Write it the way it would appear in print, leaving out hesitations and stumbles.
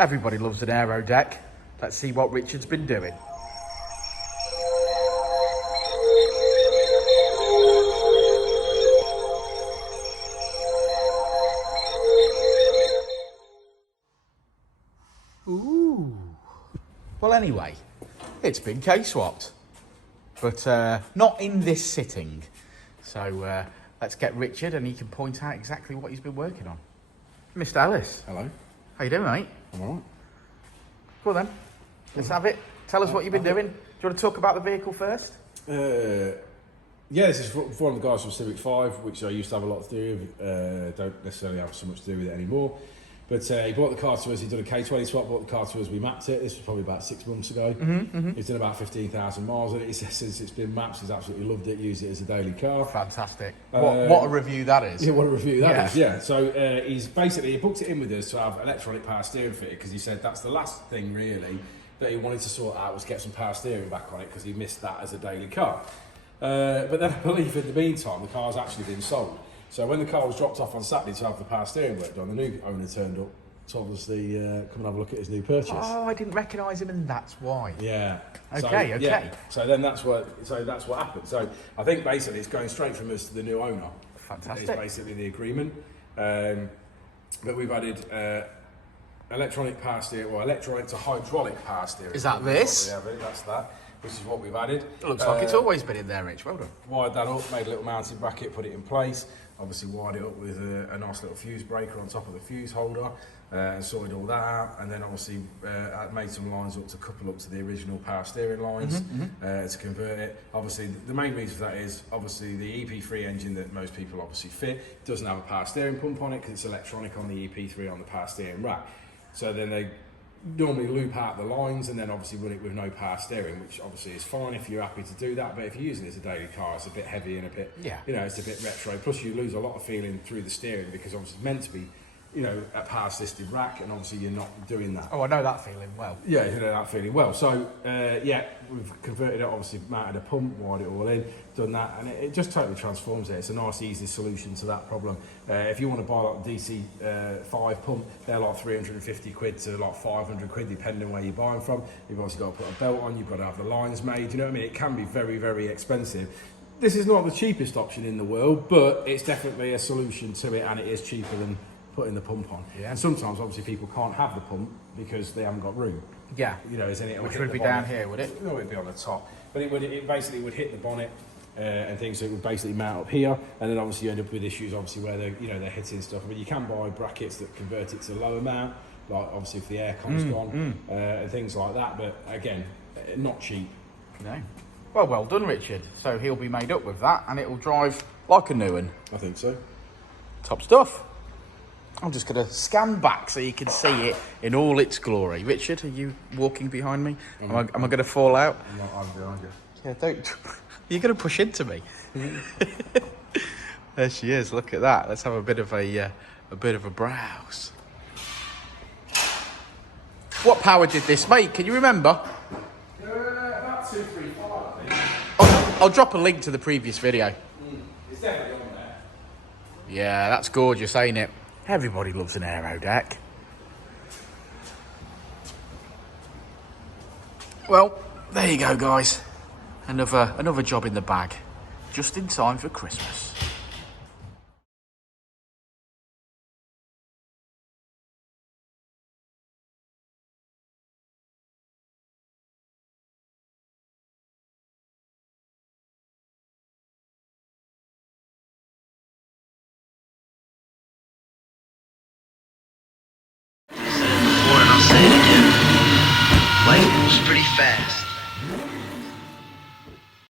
Everybody loves an Aerodeck. Let's see what Richard's been doing. Ooh. Well, anyway, it's been Kswapped, but not in this sitting. So let's get Richard and he can point out exactly what he's been working on. Mr. Ellis. Hello. How you doing, mate? I'm alright. Go on then. Let's have it. Tell us what you've been doing. Do you want to talk about the vehicle first? Yeah, this is one of the guys from Civic 5, which I used to have a lot to do with. Don't necessarily have so much to do with it anymore. But he brought the car to us, he'd done a K20 swap, brought the car to us, we mapped it. This was probably about 6 months ago. He's done about 15,000 miles on it. He says since it's been mapped, he's absolutely loved it, used it as a daily car. Fantastic. What a review that is. Yeah, what a review that is, yeah. So he booked it in with us to have electronic power steering fitted, because he said that's the last thing really that he wanted to sort out was get some power steering back on it, because he missed that as a daily car. But then I believe in the meantime, the car's actually been sold. So when the car was dropped off on Saturday to have the power steering work done, the new owner turned up to obviously come and have a look at his new purchase. Oh, I didn't recognise him, and that's why. Yeah. Okay. Yeah. So then that's what happened. So I think basically it's going straight from us to the new owner. Fantastic. That is basically the agreement. But we've added electronic power steering, or electronic to hydraulic power steering. Is that this? Yeah, that's that. Which is what we've added. It looks like it's always been in there, Rich. Well done. Wired that up, made a little mounting bracket, put it in place. Obviously wired it up with a nice little fuse breaker on top of the fuse holder, and sorted all that out. And then obviously made some lines up to couple up to the original power steering lines to convert it. Obviously the main reason for that is obviously the EP3 engine that most people obviously fit doesn't have a power steering pump on it, because it's electronic on the EP3 on the power steering rack. So then they normally loop out the lines and then obviously run it with no power steering, which obviously is fine if you're happy to do that, but if you're using it as a daily car, it's a bit heavy and a bit, you know, it's a bit retro. Plus you lose a lot of feeling through the steering, because obviously it's meant to be, you know, a power assisted rack, and obviously you're not doing that. Oh, I know that feeling well. Yeah, you know that feeling well. So yeah, we've converted it, obviously mounted a pump, wired it all in, done that, and it just totally transforms it. It's a nice easy solution to that problem. If you want to buy like a DC5 pump, they're like 350 quid to like 500 quid depending on where you buy them from. You've obviously got to put a belt on, you've got to have the lines made, you know what I mean? It can be very, very expensive. This is not the cheapest option in the world, but it's definitely a solution to it, and it is cheaper than putting the pump on. Yeah. And sometimes obviously people can't have the pump because they haven't got room. Yeah. You know, isn't it? Which would be down here, would it? No, it'd be on the top. But it basically would hit the bonnet and things, so it would basically mount up here, and then obviously you end up with issues obviously where they're, you know, they're hitting stuff. I mean, you can buy brackets that convert it to lower mount, like obviously if the aircon's gone and things like that, but again, not cheap. No. Well done, Richard. So he'll be made up with that, and it will drive like a new one. I think so. Top stuff. I'm just going to scan back so you can see it in all its glory. Richard, are you walking behind me? Am I going to fall out? I'm behind you. Yeah, don't. You're going to push into me. There she is. Look at that. Let's have a bit of a browse. What power did this make? Can you remember? About 235, I think. I'll drop a link to the previous video. It's definitely on there. Yeah, that's gorgeous, ain't it? Everybody loves an Aerodeck. Well, there you go, guys. Another job in the bag, just in time for Christmas. I'll say it again. Life moves pretty fast.